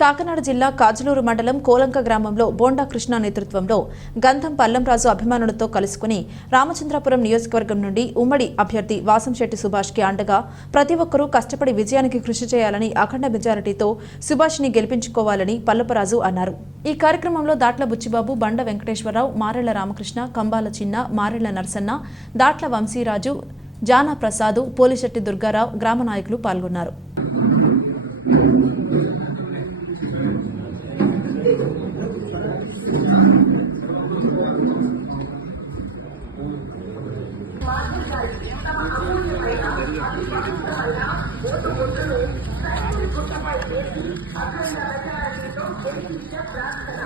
కాకినాడ జిల్లా కాజులూరు మండలం కోలంక గ్రామంలో బోండా కృష్ణ నేతృత్వంలో గంధం పల్లంరాజు అభిమానులతో కలుసుకుని రామచంద్రపురం నియోజకవర్గం నుండి ఉమ్మడి అభ్యర్థి వాసంశెట్టి సుభాష్ కి అండగా ప్రతి ఒక్కరూ కష్టపడి విజయానికి కృషి చేయాలని అఖండ మెజారిటీతో సుభాష్ ని గెలిపించుకోవాలని పల్లపరాజు అన్నారు. ఈ కార్యక్రమంలో దాట్ల బుచ్చిబాబు, బండ వెంకటేశ్వరరావు, మారెళ్ల రామకృష్ణ, కంబాల చిన్న, మారెళ్ల నర్సన్న, దాట్ల వంశీరాజు, జానా ప్రసాద్, పోలిశెట్టి దుర్గారావు, గ్రామ నాయకులు పాల్గొన్నారు. అక్కడ